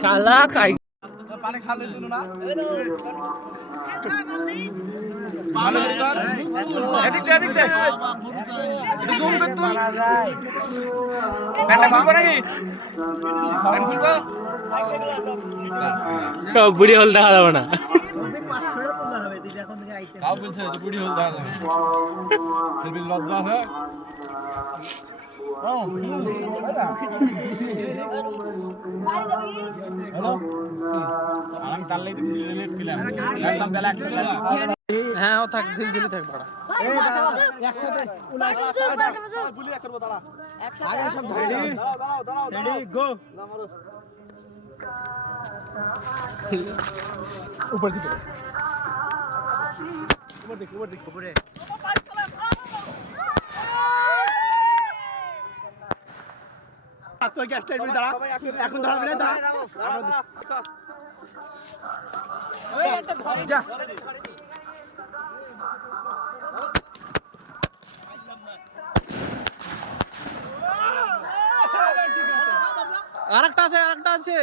শালা খাই পানি খালে দিল না এদিক দে জুম কর তুই প্যান্টটা খুলবো নাকি প্যান্ট খুলবো সব বুড়ি হল দেখা যাবে না কাউ বলছে যে বুড়ি হল দেখা যাবে ফির লজ্জা হয় হ্যালো আমি কাল লেট পেলাম হ্যাঁ ও থাক ঝিলঝিলি থাক বড়া একসাথে বুলিয়া করব দাঁড়া একসাথে সব দাঁড়াও গো ऊपर दिख ऊपर तो क्या स्टाइल में दाड़ा এখন দাঁড়া বলে দাঁড়া যা আরেকটা আছে